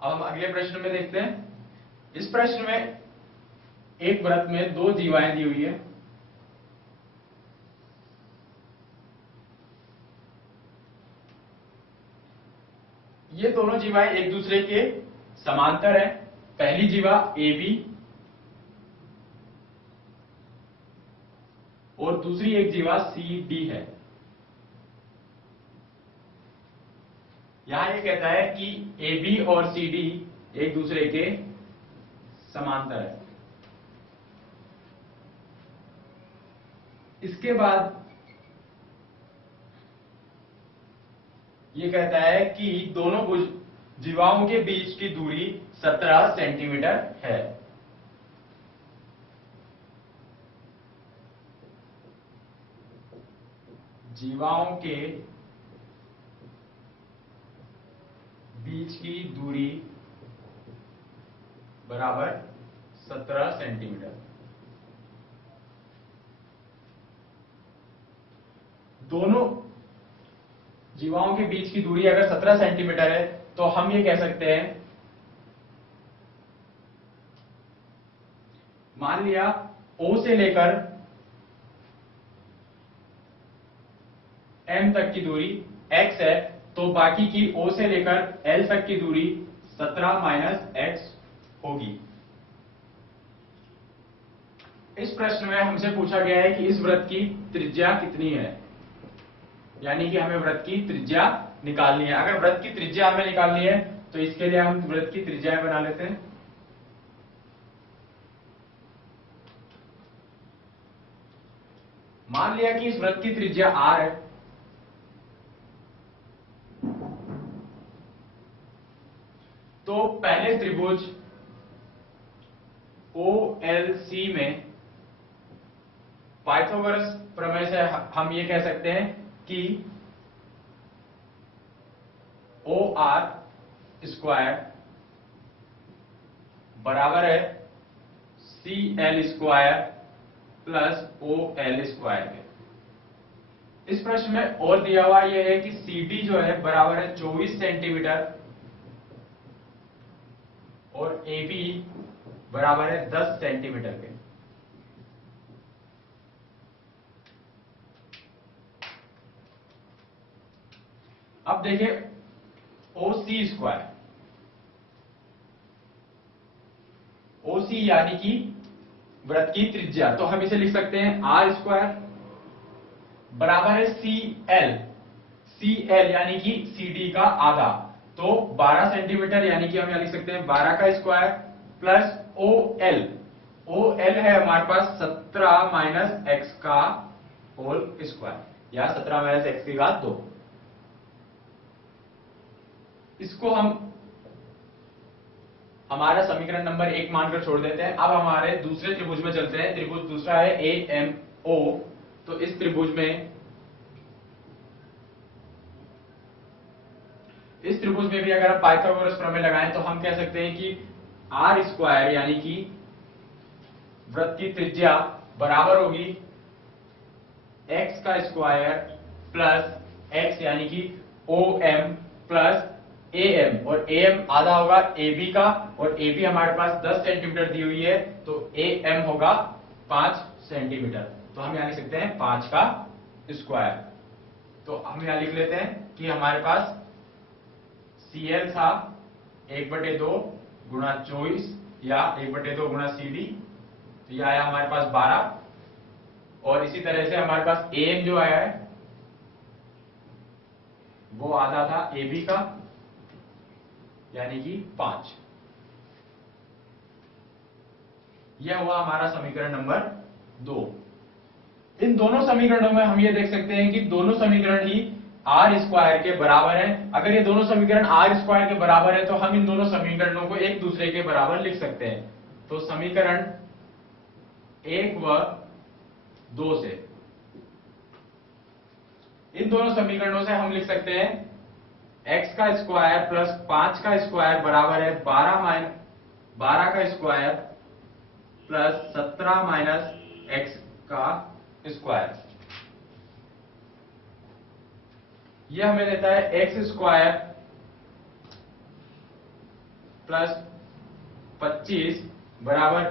अब हम अगले प्रश्न में देखते हैं। इस प्रश्न में एक वृत्त में दो जीवाएं दी हुई है। ये दोनों जीवाएं एक दूसरे के समांतर है। पहली जीवा ए बी और दूसरी एक जीवा सी डी है। यहां ये कहता है कि ए बी और सी डी एक दूसरे के समांतर है। इसके बाद ये कहता है कि दोनों जीवाओं के बीच की दूरी 17 सेंटीमीटर है। जीवाओं के बीच की दूरी बराबर 17 सेंटीमीटर। दोनों जीवाओं के बीच की दूरी अगर 17 सेंटीमीटर है तो हम ये कह सकते हैं, मान लिया O से लेकर M तक की दूरी x है, तो बाकी की O से लेकर L तक की दूरी 17 माइनस x होगी। इस प्रश्न में हमसे पूछा गया है कि इस वृत्त की त्रिज्या कितनी है, यानी कि हमें वृत्त की त्रिज्या निकालनी है। अगर वृत्त की त्रिज्या हमें निकालनी है तो इसके लिए हम वृत्त की त्रिज्याएं बना लेते हैं। मान लिया कि इस वृत्त की त्रिज्या r है, तो पहले त्रिभुज OLC में पाइथागोरस प्रमेय से हम ये कह सकते हैं कि OR स्क्वायर बराबर है CL square plus OL square के। इस प्रश्न में और दिया हुआ यह है कि CD जो है बराबर है 24 सेंटीमीटर और AB बराबर है 10 सेंटीमीटर के। अब देखिए OC स्क्वायर, OC यानी कि वृत्त की त्रिज्या, तो हम इसे लिख सकते हैं R स्क्वायर बराबर है CL यानी कि CD का आधा, तो 12 सेंटीमीटर, यानी कि हम यहां लिख सकते हैं 12 का स्क्वायर प्लस OL है हमारे पास 17 माइनस x का होल स्क्वायर या 17 माइनस x की घात 2। इसको हम हमारा समीकरण नंबर 1 मानकर छोड़ देते हैं। अब हमारे दूसरे त्रिभुज में चलते हैं। त्रिभुज दूसरा है AMO। तो इस त्रिभुज में भी अगर हम पाइथागोरस प्रमेय लगाएं तो हम कह सकते हैं कि R स्क्वायर यानी कि वृत्त की त्रिज्या बराबर होगी x का स्क्वायर प्लस x यानी कि OM प्लस AM, और AM आधा होगा AB का, और AB हमारे पास 10 सेंटीमीटर दी हुई है, तो AM होगा 5 सेंटीमीटर। तो हम यहां लिख सकते हैं 5 का स्क्वायर। तो हम यहां लिख लेते हैं कि हमारे पास CL था 1/2 गुणा 24 या 1/2 गुणा CD, तो यह आया हमारे पास 12, और इसी तरह से हमारे पास AM जो आया है वो आधा था AB का यानी कि 5। यह हुआ हमारा समीकरण नंबर 2। इन दोनों समीकरणों में हम ये देख सकते हैं कि दोनों समीकरण ही R स्क्वायर के बराबर हैं। अगर ये दोनों समीकरण R स्क्वायर के बराबर है तो हम इन दोनों समीकरणों को एक दूसरे के बराबर लिख सकते हैं। तो समीकरण 1 व 2 से, इन दोनों समीकरणों से हम लिख सकते हैं x का स्क्वायर प्लस 5 का स्क्वायर बराबर है 12 का स्क्वायर प्लस 17 माइनस x का स्क्वायर। यह हमें देता है x स्क्वायर प्लस 25 बराबर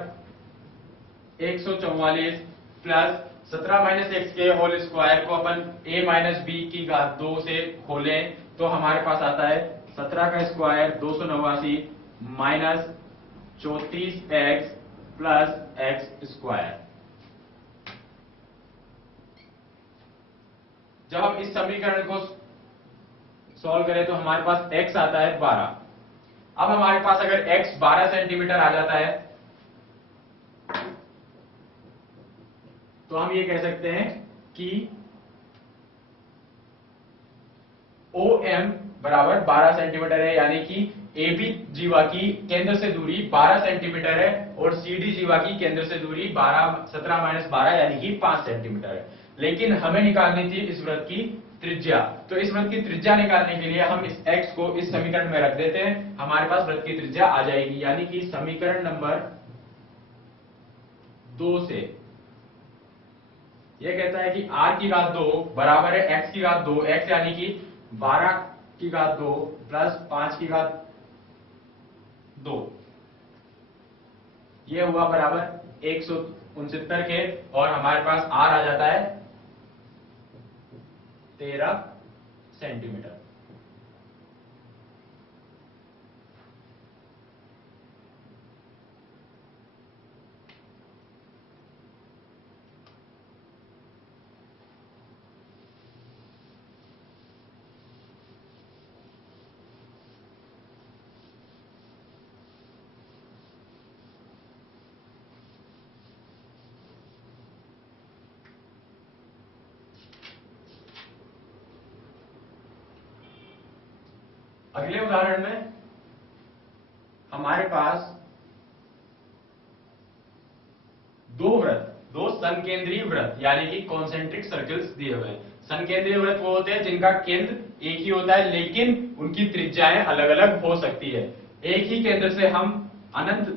144 प्लस 17 माइनस एक्स के होल स्क्वायर को अपन a माइनस बी की घात 2 से खोलें तो हमारे पास आता है 17 का square 289 minus 34x plus x square. जब हम इस समीकरण को सॉल्व करें तो हमारे पास x आता है 12। अब हमारे पास अगर x 12 सेंटीमीटर आ जाता है तो हम ये कह सकते हैं कि OM बराबर 12 सेंटीमीटर है, यानी कि AB जीवा की केंद्र से दूरी 12 सेंटीमीटर है और CD जीवा की केंद्र से दूरी 17 माइनस 12 यानी कि 5 सेंटीमीटर है। लेकिन हमें निकालनी थी इस वृत्त की त्रिज्या, तो इस वृत्त की त्रिज्या निकालने के लिए हम इस x को इस समीकरण में रख देते हैं, हमारे पास वृत्त की त्रिज्या आ जाएगी। यानी कि समीकरण नंबर 2 से यह कहता है कि r की घात 2 बराबर है x की घात 2, x यानी कि 12 की घात 2 प्लस 5 की घात 2, यह हुआ बराबर 169 के, और हमारे पास r आ जाता है 13 सेंटीमीटर। अगले उदाहरण में हमारे पास दो संकेंद्रीय वृत्त यानी कि कॉन्सेंट्रिक सर्कल्स दिए हुए हैं। संकेंद्रीय वृत्त वो होते हैं जिनका केंद्र एक ही होता है लेकिन उनकी त्रिज्याएं अलग अलग हो सकती है। एक ही केंद्र से हम अनंत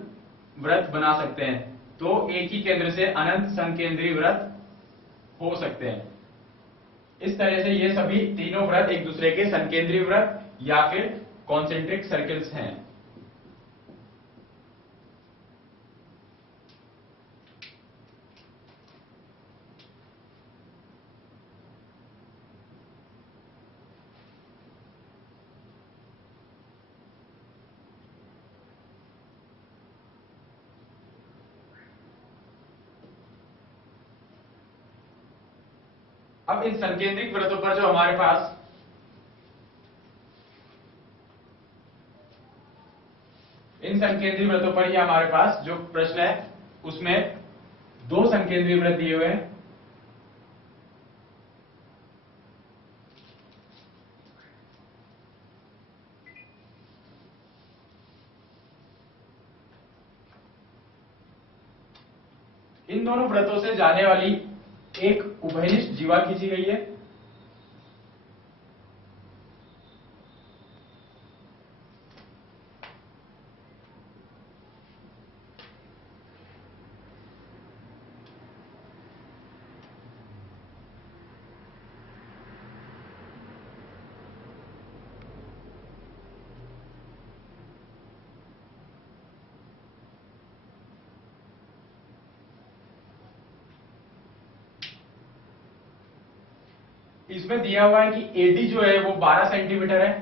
वृत्त बना सकते हैं, तो एक ही केंद्र से अनंत संकेंद्रीय वृत्त हो सकते हैं। इस तरह से ये सभी तीनों वृत्त एक दूसरे के संकेंद्रीय वृत्त या फिर कॉन्सेंट्रिक सर्कल्स हैं। अब इन संकेंद्रिक वृत्तों पर जो हमारे पास इन संकेंद्रीय वृत्तों पर ही हमारे पास जो प्रश्न है उसमें दो संकेंद्रीय वृत्त दिए हुए हैं। इन दोनों वृत्तों से जाने वाली एक उभयनिष्ठ जीवा खींची गई है। इसमें दिया हुआ है कि AD जो है वो 12 सेंटीमीटर है,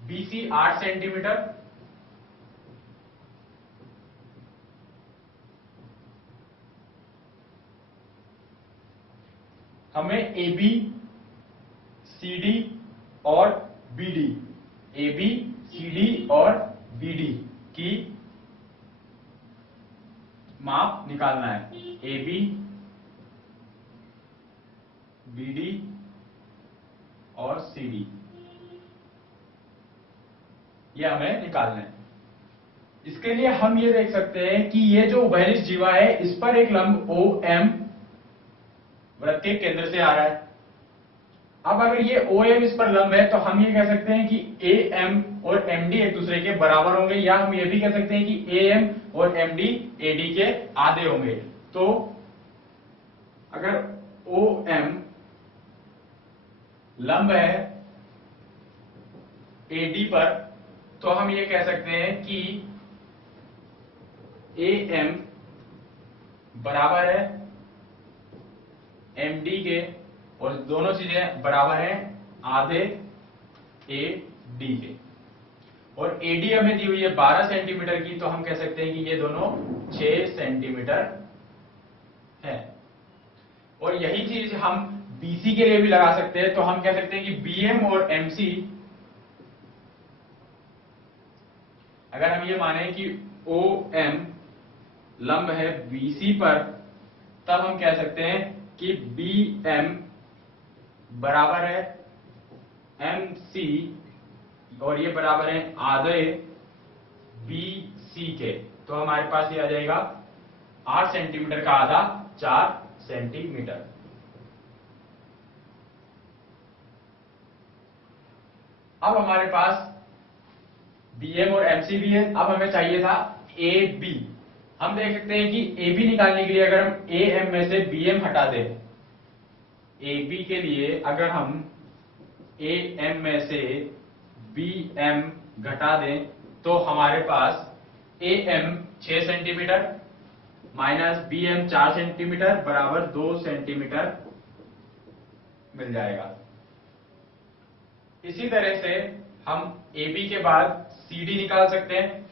BC 8 सेंटीमीटर, हमें AB, CD और BD और BD की माप निकालना है। AB, BD और CD ये हमें निकालना है। इसके लिए हम ये देख सकते हैं कि ये जो उभयनिष्ठ जीवा है इस पर एक लंब OM वृत्त के केंद्र से आ रहा है। अब अगर ये OM इस पर लंब है तो हम ये कह सकते हैं कि AM और MD एक दूसरे के बराबर होंगे, या हम ये भी कह सकते हैं कि AM और MD AD के आधे होंगे। तो अगर OM लंब है AD पर, तो हम ये कह सकते हैं कि AM बराबर है MD के, और दोनों चीजें बराबर हैं आधे AD के। और AD हमें दी हुई है 12 सेंटीमीटर की, तो हम कह सकते हैं कि ये दोनों 6 सेंटीमीटर है। और यही चीज हम BC के लिए भी लगा सकते हैं, तो हम कह सकते हैं कि BM और MC, अगर हम ये माने कि OM लंब है BC पर, तब हम कह सकते हैं कि BM बराबर है MC, और ये बराबर है आधे BC के। तो हमारे पास ये आ जाएगा 8 सेंटीमीटर का आधा 4 सेंटीमीटर। अब हमारे पास BM और MC भी है। अब हमें चाहिए था AB। हम देख सकते हैं कि AB निकालने के लिए अगर हम AM में से BM हटा दें, AB के लिए अगर हम AM में से BM घटा दें, तो हमारे पास AM 6 centimetre minus BM 4 centimetre बराबर 2 सेंटीमीटर मिल जाएगा। इसी तरह से हम AB के बाद CD निकाल सकते हैं।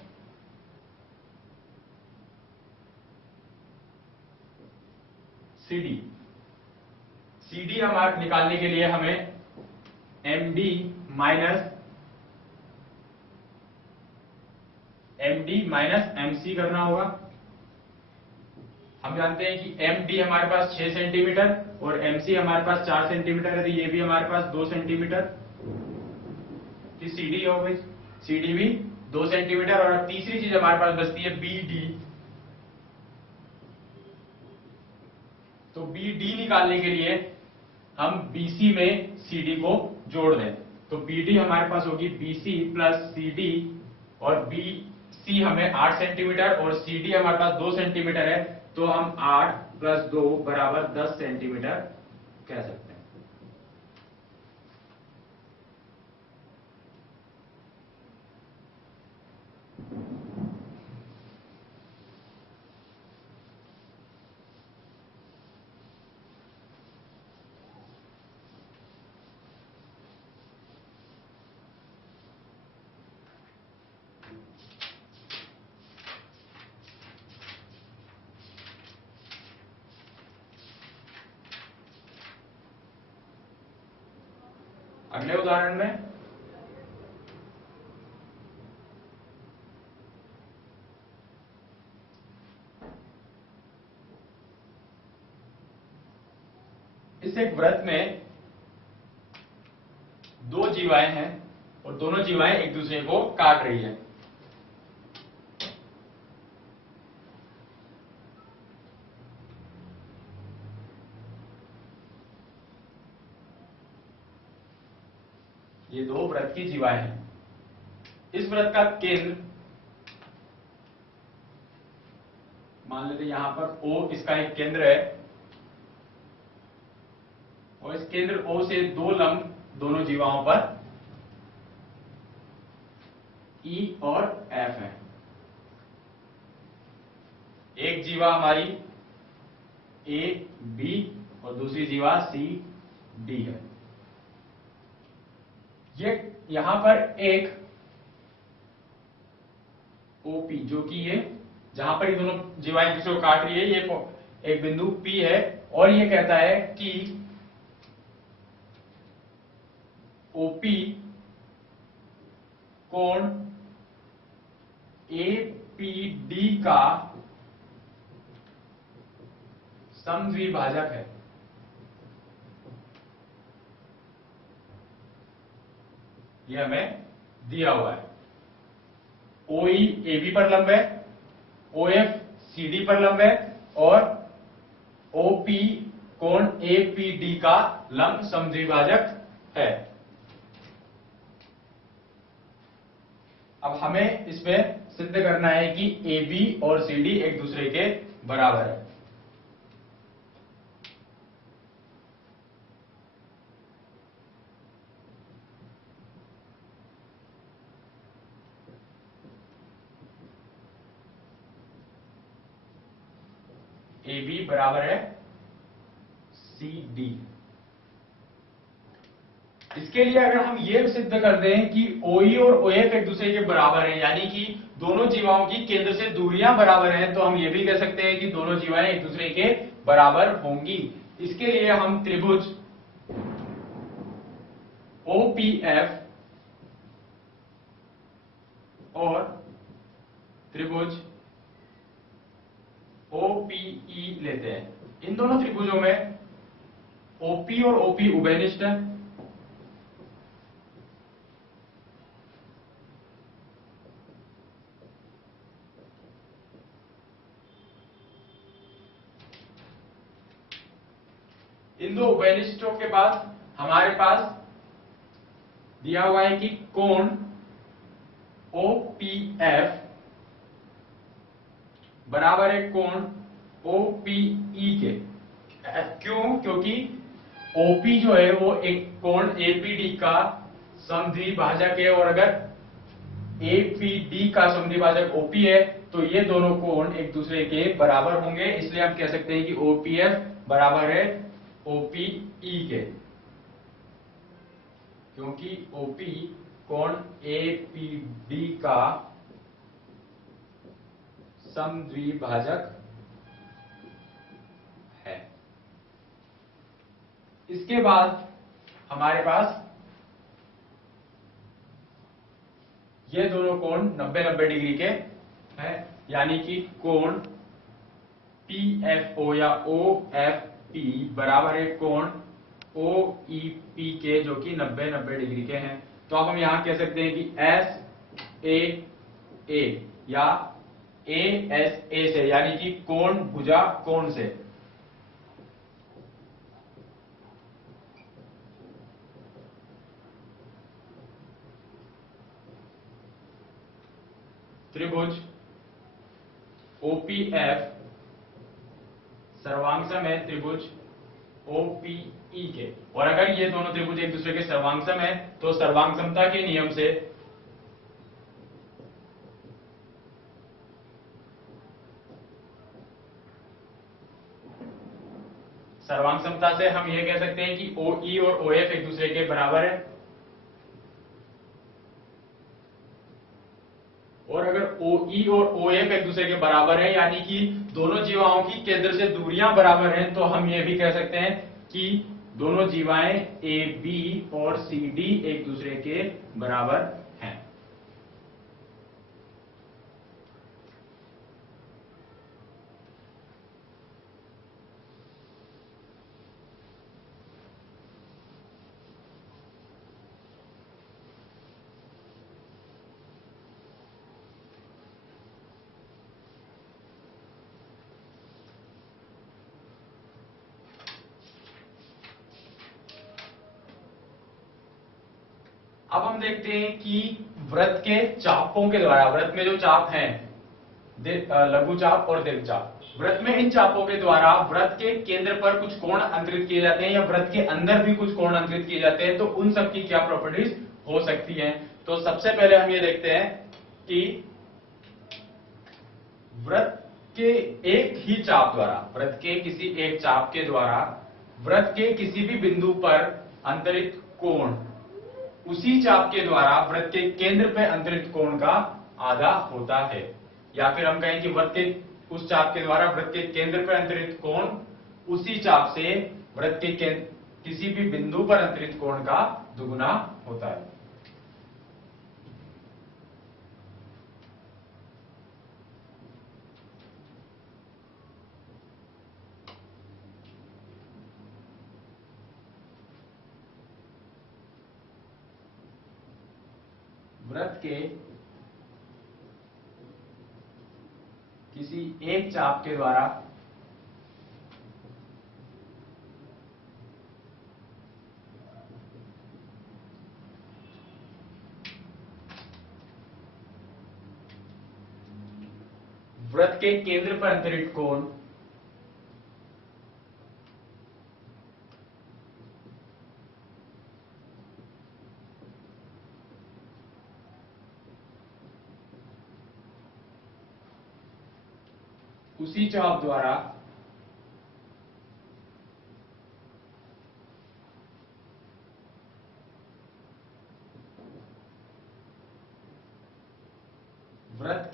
CD हमारे निकालने के लिए हमें MD माइनस MC करना होगा। हम जानते हैं कि MD हमारे पास 6 सेंटीमीटर और MC हमारे पास 4 सेंटीमीटर है, तो ये भी हमारे पास 2 सेंटीमीटर की CD हो गई। CD भी 2 सेंटीमीटर। और अब तीसरी चीज हमारे पास बचती है BD। तो BD निकालने के लिए हम BC में CD को जोड़ दें, तो BD हमारे पास होगी BC प्लस CD, और BC हमें 8 सेंटीमीटर और CD हमारे पास 2 सेंटीमीटर है, तो हम 8 प्लस 2 बराबर 10 सेंटीमीटर कह सकते हैं। अगले उदाहरण में इस एक वृत्त में 2 जीवाएं हैं और दोनों जीवाएं एक दूसरे को काट रही है। ये 2 वृत्त की जीवाएं हैं। इस वृत्त का केंद्र मान लेते यहां पर O इसका एक केंद्र है, और इस केंद्र O से 2 लंब दोनों जीवाओं पर E और F है। एक जीवा हमारी A B और दूसरी जीवा C D है। ये यहां पर एक OP, जो कि ये जहां पर ये दोनों जीवाएं एक दूसरे को काट रही है, ये एक बिंदु P है, और ये कहता है कि OP कोण APD का समद्विभाजक है। यह हमें दिया हुआ है। OE AB पर लंब है, OF CD पर लंब है, और OP कोण APD का लंब समद्विभाजक है। अब हमें इसमें सिद्ध करना है कि AB और CD एक दूसरे के बराबर है। ए बी बराबर है सी डी। इसके लिए अगर हम ये सिद्ध कर दें कि OE और OF एक दूसरे के बराबर हैं, यानी कि दोनों जीवाओं की केंद्र से दूरियां बराबर हैं, तो हम ये भी कह सकते हैं कि दोनों जीवाएं एक दूसरे के बराबर होंगी। इसके लिए हम त्रिभुज OPF और त्रिभुज OPE लेते हैं। इन दोनों त्रिभुजों में OP और OP उभयनिष्ठ है, इन दो उभयनिष्ठों के बाद हमारे पास दिया हुआ है कि कोण OPF बराबर है कोण OPE के। क्यों? क्योंकि OP जो है वो एक कोण APD का समद्विभाजक है, और अगर APD का समद्विभाजक OP है तो ये दोनों कोण एक दूसरे के बराबर होंगे। इसलिए हम कह सकते हैं कि OPF बराबर है OPE के, क्योंकि OP कोण APD का समद्विभाजक है। इसके बाद हमारे पास ये दोनों कोण 90-90 डिग्री के हैं, यानी कि कोण PFO या OFP बराबर है कोण OEP के, जो कि 90-90 डिग्री के हैं। तो अब हम यहां कह सकते हैं कि SAA या ASA से, यानी कि कोण भुजा कोण से त्रिभुज OPF सर्वांगसम है त्रिभुज OPE के। और अगर ये दोनों त्रिभुज एक दूसरे के सर्वांगसम है तो सर्वांगसमता के नियम से हम ये कह सकते हैं कि OE और OF एक दूसरे के बराबर है, और अगर OE और OF एक दूसरे के बराबर है, यानी कि दोनों जीवाओं की केंद्र से दूरियां बराबर हैं, तो हम ये भी कह सकते हैं कि दोनों जीवाएं AB और CD एक दूसरे के बराबर हैं। अब हम देखते हैं कि वृत्त के चापों के द्वारा, वृत्त में जो चाप हैं लघु चाप और दीर्घ चाप, वृत्त में इन चापों के द्वारा वृत्त के केंद्र पर कुछ कोण अंतरित किए जाते हैं, या वृत्त के अंदर भी कुछ कोण अंतरित किए जाते हैं। तो उन सब की क्या प्रॉपर्टीज हो सकती हैं? तो सबसे पहले हम ये देखते हैं कि वृत्त के एक ही चाप द्वारा, वृत्त के किसी एक चाप के द्वारा वृत्त के किसी भी बिंदु पर अंतरित कोण उसी चाप के द्वारा वृत्त के केंद्र पे अंतरित कोण का आधा होता है। या फिर हम कहें कि वृत्त के उस चाप के द्वारा वृत्त के केंद्र पर अंतरित कोण उसी चाप से वृत्त के किसी भी बिंदु पर अंतरित कोण का दुगुना होता है। वृत्त के किसी एक चाप के द्वारा वृत्त के केंद्र पर अंतरित कोण उसी चाप द्वारा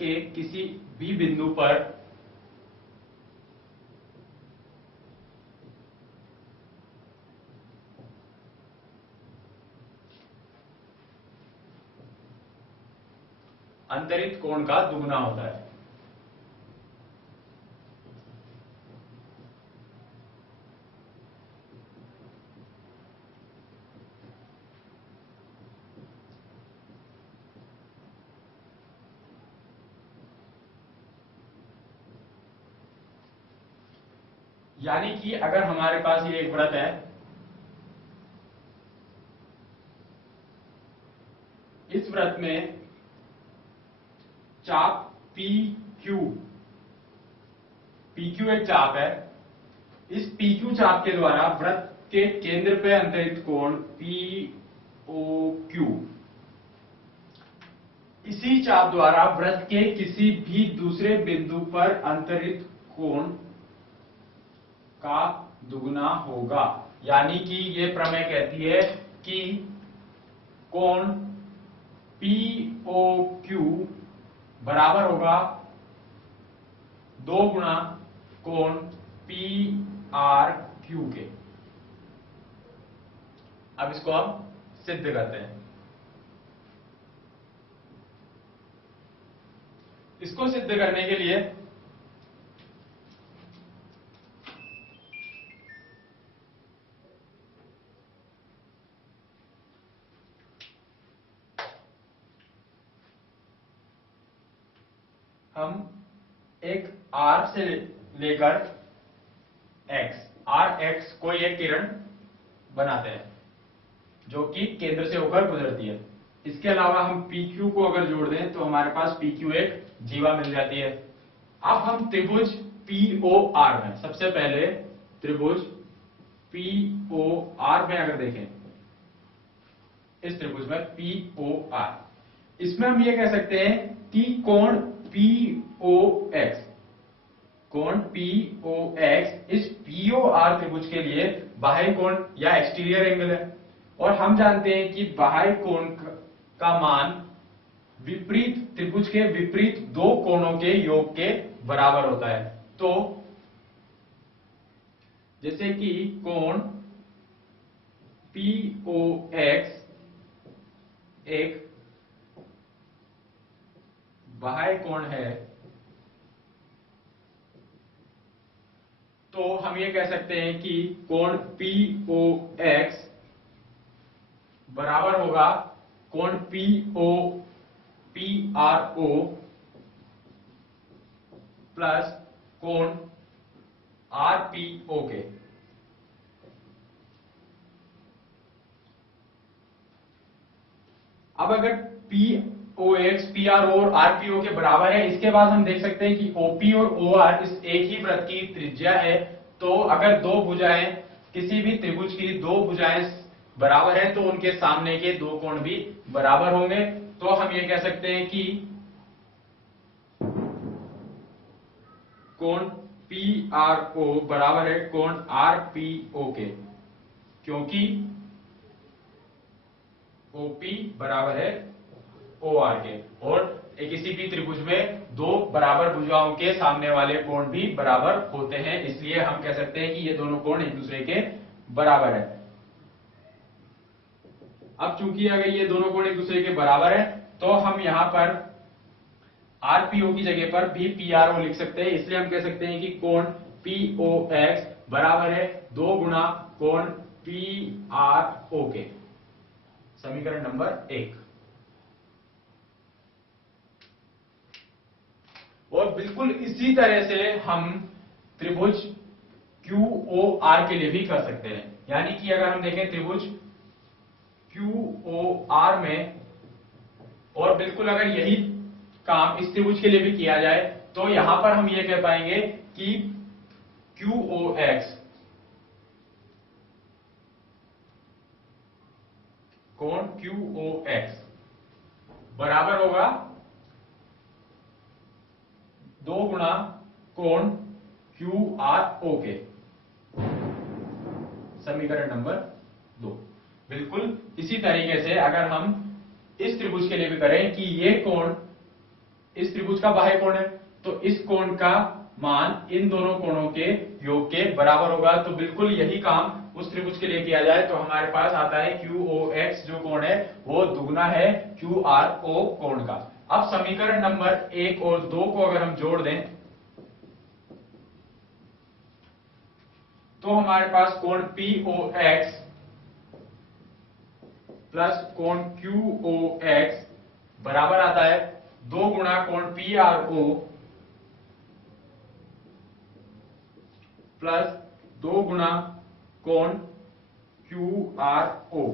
के किसी भी बिंदु पर अंतरित कोण का दुगुना होता है। यानी कि अगर हमारे पास ये एक वृत्त है, इस वृत्त में चाप PQ, PQ एक चाप है, इस PQ चाप के द्वारा वृत्त के केंद्र पे अंतरित कोण POQ, इसी चाप द्वारा वृत्त के किसी भी दूसरे बिंदु पर अंतरित कोण का दुगुना होगा। यानी कि ये प्रमेय कहती है कि कोण POQ बराबर होगा 2 गुना कोण PRQ के। अब इसको हम सिद्ध करते हैं। इसको सिद्ध करने के लिए हम एक R से लेकर Rx कोई एक किरण बनाते हैं जो कि केंद्र से होकर गुजरती है। इसके अलावा हम PQ को अगर जोड़ दें तो हमारे पास PQ एक जीवा मिल जाती है। अब हम त्रिभुज POR में, सबसे पहले त्रिभुज POR में अगर देखें, इस त्रिभुज में POR, इसमें हम ये कह सकते हैं कि कोण POX, कोण POX इस POR त्रिभुज के लिए बाह्य कोण या एक्सटीरियर एंगल है, और हम जानते हैं कि बाह्य कोण का मान विपरीत त्रिभुज के विपरीत दो कोणों के योग के बराबर होता है। तो जैसे कि कोण POX एक बाह्य कोण है, तो हम ये कह सकते हैं कि कोण POX बराबर होगा कोण PRO प्लस कोण RPO के। अब अगर POX, PRO और RPO के बराबर है, इसके बाद हम देख सकते हैं कि OP और OR इस एक ही वृत्त की त्रिज्या है। तो अगर दो भुजाएं, किसी भी त्रिभुज की दो भुजाएं बराबर है तो उनके सामने के दो कोण भी बराबर होंगे। तो हम ये कह सकते हैं कि कोण PRO बराबर है कोण RPO के, क्योंकि OP बराबर है OR के, और किसी भी त्रिभुज में दो बराबर भुजाओं के सामने वाले कोण भी बराबर होते हैं, इसलिए हम कह सकते हैं कि ये दोनों कोण एक दूसरे के बराबर है। अब चूंकि अगर ये दोनों कोण एक दूसरे के बराबर है तो हम यहां पर RPO की जगह पर भी PRO लिख सकते हैं, इसलिए हम कह सकते हैं कि कोण POX बराबर है 2 गुना कोण PRO के। समीकरण नंबर 1। और बिल्कुल इसी तरह से हम त्रिभुज QOR के लिए भी कर सकते हैं। यानी कि अगर हम देखें त्रिभुज QOR में, और बिल्कुल अगर यही काम इस त्रिभुज के लिए भी किया जाए तो यहां पर हम ये कह पाएंगे कि QOX कोण QOX बराबर होगा 2 गुना कोण QRO के। समीकरण नंबर 2। बिल्कुल इसी तरीके से अगर हम इस त्रिभुज के लिए भी करें कि ये कोण इस त्रिभुज का बाह्य कोण है, तो इस कोण का मान इन दोनों कोणों के योग के बराबर होगा। तो बिल्कुल यही काम उस त्रिभुज के लिए किया जाए तो हमारे पास आता है QOX जो कोण है वो दुगना है QRO कोण का। अब समीकरण नंबर 1 और 2 को अगर हम जोड़ दें तो हमारे पास कोण POX प्लस कोण QOX बराबर आता है 2 गुणा कोण PRO प्लस 2 गुणा कोण QRO।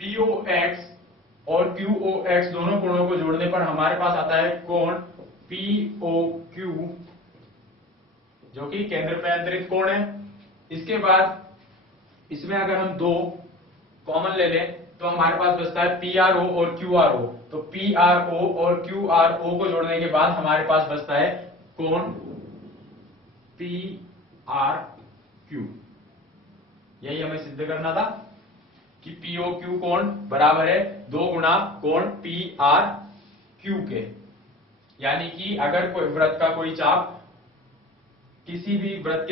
POX और QOX दोनों कोणों को जोड़ने पर हमारे पास आता है कोण POQ जो कि केंद्र पे अंतरित कोण है। इसके बाद इसमें अगर हम दो कॉमन ले लें तो हमारे पास बचता है PRO और QRO। तो PRO और QRO को जोड़ने के बाद हमारे पास बचता है कोण PRQ। यही हमें सिद्ध करना था कि POQ कोण बराबर है 2 गुणा कोण PRQ के। यानी कि अगर कोई वृत्त का कोई चाप किसी भी वृत्त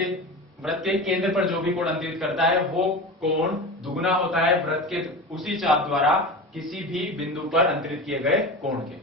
के केंद्र पर जो भी कोण अंतरित करता है वो कोण दुगना होता है वृत्त के उसी चाप द्वारा किसी भी बिंदु पर अंतरित किए गए कोण के।